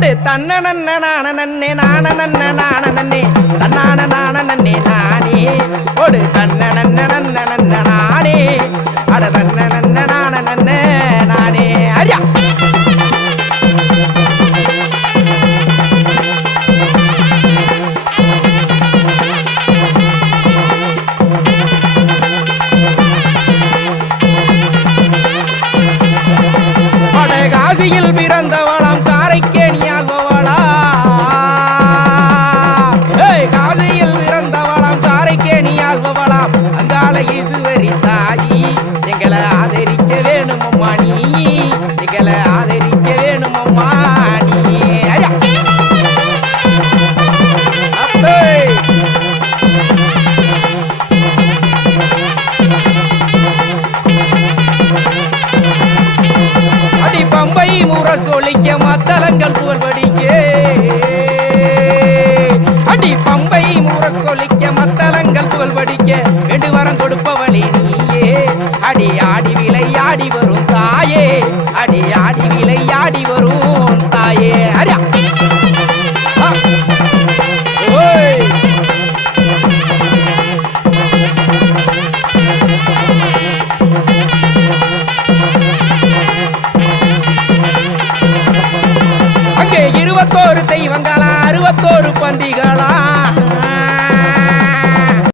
ஓடு தன்ன நன்ன நான நன்னே நான நன்ன நான நன்னே தன்னான நான நன்னே நானே ஓடு தன்ன நன்ன நன்ன நன்ன நானே அட தன்ன நன்ன நான நன்ன நானே அரியா காசியில் பிறந்தவளாம் காரைக்கேணி ஆள்பவளா காசியில் பிறந்தவளாம் காரைக்கேணி ஆள்பவளாம் அங்காள ஈசுவரி தாயி எங்களை ஆதரிக்க வேணுமம்மா நீ எங்களை ஆதரிக்க வேணுமம்மா நீ பம்பை முறை சொல்லிக்க மத்தளங்கள் புகழ்படிக்க அடி பம்பை முறை சொல்லிக்க மத்தளங்கள் புகழ்படிக்க ரெண்டு வரம் கொடுப்பவளே நீயே அடி ஆடி விளையாடி வரும் தாயே அடி ஆடி விளையாடி வரும் தாயே அரியா தெய்வங்களா 61 பந்திகள்